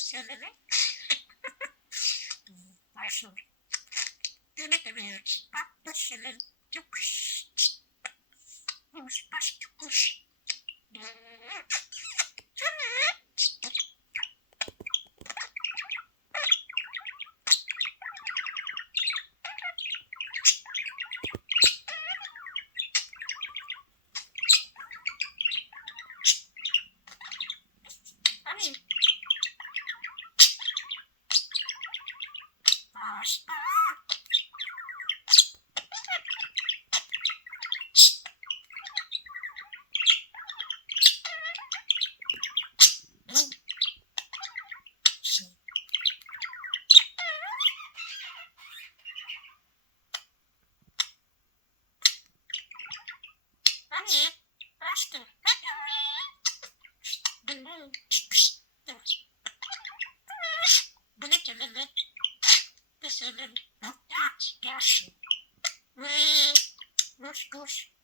söyleme. Başım. Demek emiyoruz. Bak bu senin yokuş. Kuş, baş kuş. Hani baş. Hani baştım. Bu ne kelime? Bu senin. Gerçi. Kuş kuş.